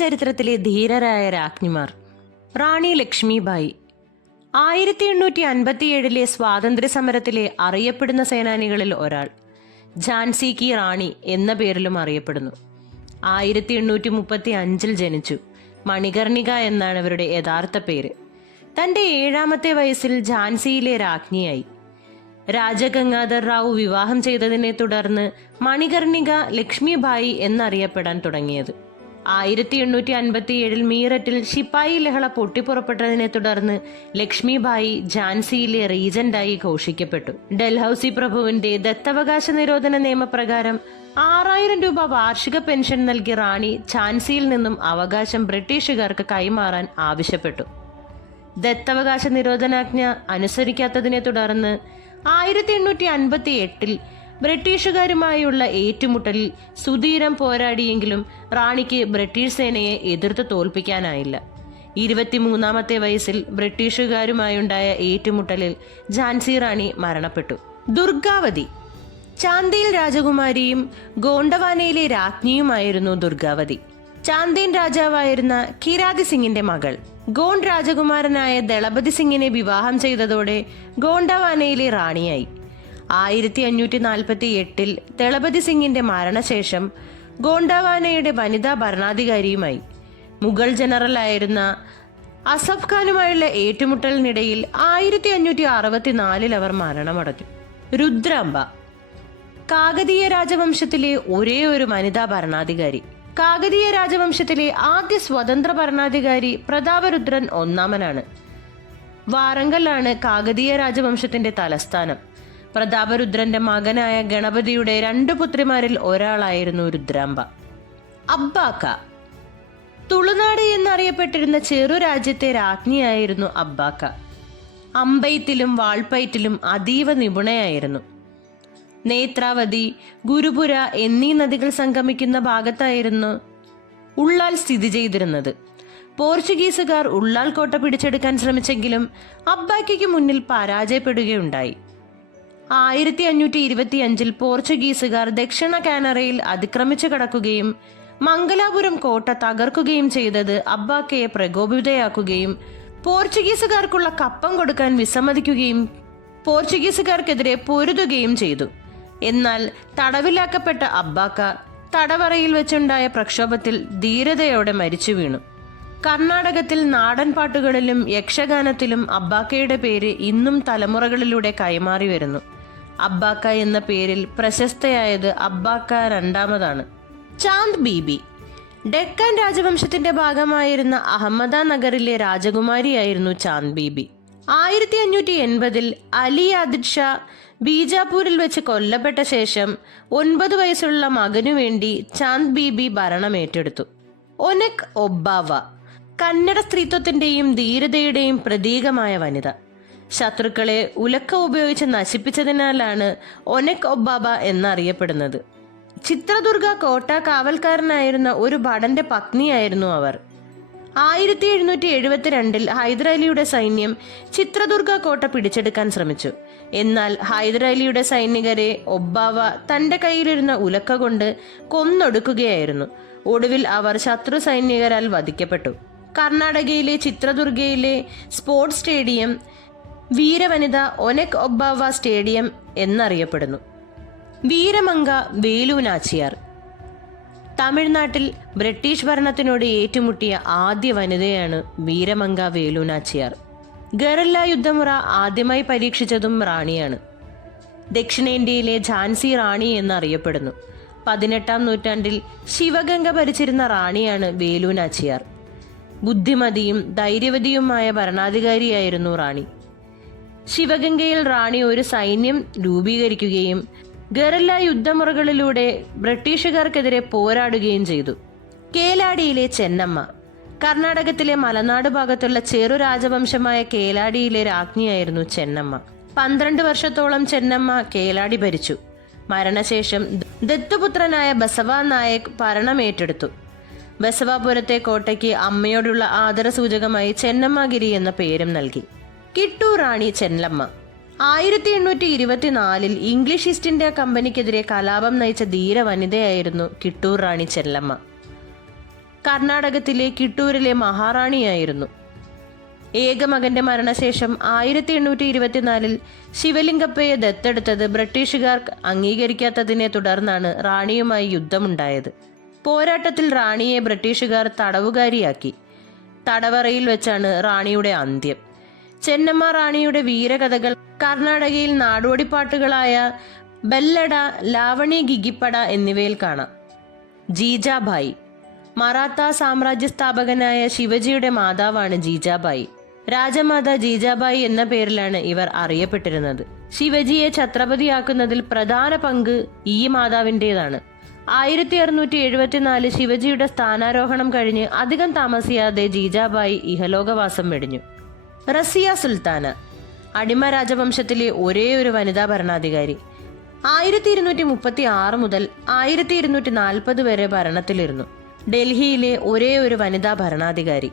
ചരിത്രത്തിലെ ധീരരായ രാജ്ഞിമാർ. റാണി ലക്ഷ്മിബായി 1857 സ്വാതന്ത്ര്യ സമരത്തിലെ അറിയപ്പെടുന്ന സേനാനികളിൽ ഒരാൾ. ഝാൻസി കി റാണി എന്ന പേരിലും അറിയപ്പെടുന്നു. 1835 ജനിച്ചു. മണികർണിക എന്നാണ് ഇവരുടെ യഥാർത്ഥ പേര്. തന്റെ 7ാമത്തെ വയസ്സിൽ ഝാൻസിയിലെ രാജ്ഞിയായി. രാജഗംഗാധർ റാവു വിവാഹം ചെയ്തതിനെ തുടർന്ന് മണികർണിക ലക്ഷ്മിബായി എന്നറിയപ്പെടാൻ തുടങ്ങിയത്. 1857 മീററ്റിൽ ശിപ്പായി ലഹള പൊട്ടിപ്പുറപ്പെട്ടതിനെ തുടർന്ന് ലക്ഷ്മിബായി ഝാൻസിയിലെ റീജന്റായി ഘോഷിക്കപ്പെട്ടു. ഡൽഹൌസി പ്രഭുവിന്റെ ദത്തവകാശ നിരോധന നിയമപ്രകാരം 6000 രൂപ വാർഷിക പെൻഷൻ നൽകി റാണി ഝാൻസിയിൽ നിന്നും അവകാശം ബ്രിട്ടീഷുകാർക്ക് കൈമാറാൻ ആവശ്യപ്പെട്ടു. ദത്തവകാശ നിരോധനാജ്ഞ അനുസരിക്കാത്തതിനെ തുടർന്ന് 1858 ബ്രിട്ടീഷുകാരുമായുള്ള ഏറ്റുമുട്ടലിൽ സുധീരം പോരാടിയെങ്കിലും റാണിക്ക് ബ്രിട്ടീഷ് സേനയെ എതിർത്ത് തോൽപ്പിക്കാനായില്ല. 23ാമത്തെ വയസ്സിൽ ബ്രിട്ടീഷുകാരുമായുണ്ടായ ഏറ്റുമുട്ടലിൽ ഝാൻസി റാണി മരണപ്പെട്ടു. ദുർഗാവതി ചാന്ദേൽ രാജകുമാരിയും ഗോണ്ടവാനയിലെ രാജ്ഞിയുമായിരുന്നു ദുർഗാവതി. ചാന്ദേൻ രാജാവായിരുന്ന കിരാതി സിംഗിന്റെ മകൾ. ഗോണ്ട് രാജകുമാരനായ ദളപതി സിംഗിനെ വിവാഹം ചെയ്തതോടെ ഗോണ്ടവാനയിലെ റാണിയായി. 1548 ദളപതി സിംഗിന്റെ മരണശേഷം ഗോണ്ടവാനയുടെ വനിതാ ഭരണാധികാരിയുമായി. മുഗൾ ജനറലായിരുന്ന അസഫ് ഖാനുമായുള്ള ഏറ്റുമുട്ടലിനിടയിൽ 1564 അവർ മരണമടഞ്ഞു. രുദ്രാംബ കാകതീയ രാജവംശത്തിലെ ഒരേ ഒരു വനിതാ ഭരണാധികാരി. കാകതീയ രാജവംശത്തിലെ ആദ്യ സ്വതന്ത്ര ഭരണാധികാരി പ്രതാപരുദ്രൻ ഒന്നാമനാണ്. വാറങ്കലാണ് കാകതീയ രാജവംശത്തിന്റെ തലസ്ഥാനം. പ്രതാപരുദ്രന്റെ മകനായ ഗണപതിയുടെ 2 പുത്രിമാരിൽ ഒരാളായിരുന്നു രുദ്രാംബ. അബ്ബാക്ക തുളുനാട് എന്നറിയപ്പെട്ടിരുന്ന ചെറു രാജ്യത്തെ രാജ്ഞിയായിരുന്നു അബ്ബാക്ക. അമ്പെയ്ത്തിലും വാൾപ്പയറ്റിലും അതീവ നിപുണയായിരുന്നു. നേത്രാവതി, ഗുരുപുര എന്നീ നദികൾ സംഗമിക്കുന്ന ഭാഗത്തായിരുന്നു ഉള്ളാൽ സ്ഥിതി ചെയ്തിരുന്നത്. പോർച്ചുഗീസുകാർ ഉള്ളാൽ കോട്ട പിടിച്ചെടുക്കാൻ ശ്രമിച്ചെങ്കിലും അബ്ബാക്കയ്ക്ക് മുന്നിൽ പരാജയപ്പെടുകയുണ്ടായി. 1525 പോർച്ചുഗീസുകാർ ദക്ഷിണ കാനറയിൽ അതിക്രമിച്ചു കടക്കുകയും മംഗലാപുരം കോട്ട തകർക്കുകയും ചെയ്തത് അബ്ബാക്കയെ പ്രകോപിതയാക്കുകയും പോർച്ചുഗീസുകാർക്കുള്ള കപ്പം കൊടുക്കാൻ വിസമ്മതിക്കുകയും പോർച്ചുഗീസുകാർക്കെതിരെ പൊരുതുകയും ചെയ്തു. എന്നാൽ തടവിലാക്കപ്പെട്ട അബ്ബാക്ക തടവറയിൽ വെച്ചുണ്ടായ പ്രക്ഷോഭത്തിൽ ധീരതയോടെ മരിച്ചു വീണു. കർണാടകത്തിൽ നാടൻ പാട്ടുകളിലും യക്ഷഗാനത്തിലും അബ്ബാക്കയുടെ പേര് ഇന്നും തലമുറകളിലൂടെ കൈമാറി വരുന്നു. അബ്ബാക്ക എന്ന പേരിൽ പ്രശസ്തയായത് അബ്ബാക്ക രണ്ടാമതാണ്. ചാന്ദ് ബീബി ഡെക്കാൻ രാജവംശത്തിന്റെ ഭാഗമായിരുന്ന അഹമ്മദ നഗറിലെ രാജകുമാരിയായിരുന്നു ചാന്ദ് ബീബി. 1580 അലി ആദിൽ ഷാ ബീജാപൂരിൽ വെച്ച് കൊല്ലപ്പെട്ട ശേഷം 9 വയസ്സുള്ള മകനു വേണ്ടി ചാന്ദ് ബീബി ഭരണം ഏറ്റെടുത്തു. ഒനെക് ഒബ്ബാവ കന്നഡ സ്ത്രീത്വത്തിന്റെയും ധീരതയുടെയും പ്രതീകമായ വനിത. ശത്രുക്കളെ ഉലക്ക ഉപയോഗിച്ച് നശിപ്പിച്ചതിനാലാണ് ഒനെക് ഒബ്ബാബ എന്നറിയപ്പെടുന്നത്. ചിത്രദുർഗ കോട്ട കാവൽക്കാരനായിരുന്ന ഒരു ഭടന്റെ പത്നിയായിരുന്നു അവർ. 1772 ഹൈദരാലിയുടെ സൈന്യം ചിത്രദുർഗ കോട്ട പിടിച്ചെടുക്കാൻ ശ്രമിച്ചു. എന്നാൽ ഹൈദരാലിയുടെ സൈനികരെ ഒബ്ബാവ തന്റെ കയ്യിലിരുന്ന ഉലക്ക കൊണ്ട് കൊന്നൊടുക്കുകയായിരുന്നു. ഒടുവിൽ അവർ ശത്രു സൈനികരാൽ വധിക്കപ്പെട്ടു. കർണാടകയിലെ ചിത്രദുർഗയിലെ സ്പോർട്സ് സ്റ്റേഡിയം വീരവനിത ഒനെക് ഒബ്ബാവ സ്റ്റേഡിയം എന്നറിയപ്പെടുന്നു. വീരമംഗ വേലു നാച്ചിയാർ തമിഴ്നാട്ടിൽ ബ്രിട്ടീഷ് ഭരണത്തിനോട് ഏറ്റുമുട്ടിയ ആദ്യ വനിതയാണ് വീരമംഗ വേലു നാച്ചിയാർ. ഗറില്ല യുദ്ധമുറ ആദ്യമായി പരീക്ഷിച്ചതും റാണിയാണ്. ദക്ഷിണേന്ത്യയിലെ ഝാൻസി റാണി എന്നറിയപ്പെടുന്നു. 18ാം നൂറ്റാണ്ടിൽ ശിവഗംഗ ഭരിച്ചിരുന്ന റാണിയാണ് വേലു നാച്ചിയാർ. ബുദ്ധിമതിയും ധൈര്യവതിയുമായ ഭരണാധികാരിയായിരുന്നു റാണി. ശിവഗംഗയിൽ റാണി ഒരു സൈന്യം രൂപീകരിക്കുകയും ഗറില്ല യുദ്ധമുറകളിലൂടെ ബ്രിട്ടീഷുകാർക്കെതിരെ പോരാടുകയും ചെയ്തു. കേലാടിയിലെ ചെന്നമ്മ കർണാടകത്തിലെ മലനാട് ഭാഗത്തുള്ള ചെറു രാജവംശമായ കേലാടിയിലെ രാജ്ഞിയായിരുന്നു ചെന്നമ്മ. 12 വർഷത്തോളം ചെന്നമ്മ കേലാടി ഭരിച്ചു. മരണശേഷം ദത്തുപുത്രനായ ബസവ നായക് ഭരണം ഏറ്റെടുത്തു. ബസവാപുരത്തെ കോട്ടയ്ക്ക് അമ്മയോടുള്ള ആദരസൂചകമായി ചെന്നമ്മഗിരി എന്ന പേരും നൽകി. കിട്ടൂർ റാണി ചെന്നമ്മ 1824 ഇംഗ്ലീഷ് ഈസ്റ്റ് ഇന്ത്യ കമ്പനിക്കെതിരെ കലാപം നയിച്ച ധീര വനിതയായിരുന്നു കിട്ടൂർ റാണി ചെല്ലമ്മ. കർണാടകത്തിലെ കിട്ടൂരിലെ മഹാറാണിയായിരുന്നു. ഏകമകന്റെ മരണശേഷം 1824 ശിവലിംഗപ്പയെ ദത്തെടുത്തത് ബ്രിട്ടീഷുകാർ അംഗീകരിക്കാത്തതിനെ തുടർന്നാണ് റാണിയുമായി യുദ്ധമുണ്ടായത്. പോരാട്ടത്തിൽ റാണിയെ ബ്രിട്ടീഷുകാർ തടവുകാരിയാക്കി. തടവറയിൽ വെച്ചാണ് റാണിയുടെ അന്ത്യം. ചെന്നമ്മ റാണിയുടെ വീരകഥകൾ കർണാടകയിൽ നാടോടിപ്പാട്ടുകളായ ബല്ലഡ, ലാവണി, ഗിഗിപ്പട എന്നിവയിൽ കാണാം. ജീജാബായി. മറാത്ത സാമ്രാജ്യ സ്ഥാപകനായ ശിവജിയുടെ മാതാവാണ് ജീജാബായി. രാജമാത ജീജാബായി എന്ന പേരിലാണ് ഇവർ അറിയപ്പെട്ടിരുന്നത്. ശിവജിയെ ഛത്രപതിയാക്കുന്നതിൽ പ്രധാന പങ്ക് ഈ മാതാവിൻ്റെതാണ്. 1674 ശിവജിയുടെ സ്ഥാനാരോഹണം കഴിഞ്ഞ് അധികം താമസിയാതെ ജീജാബായി ഇഹലോകവാസം വെടിഞ്ഞു. റസിയ സുൽത്താന, അടിമ രാജവംശത്തിലെ ഒരേ ഒരു വനിതാ ഭരണാധികാരി. 1236 മുതൽ 1240 വരെ ഭരണത്തിലിരുന്നു. ഡൽഹിയിലെ ഒരേ ഒരു വനിതാ ഭരണാധികാരി.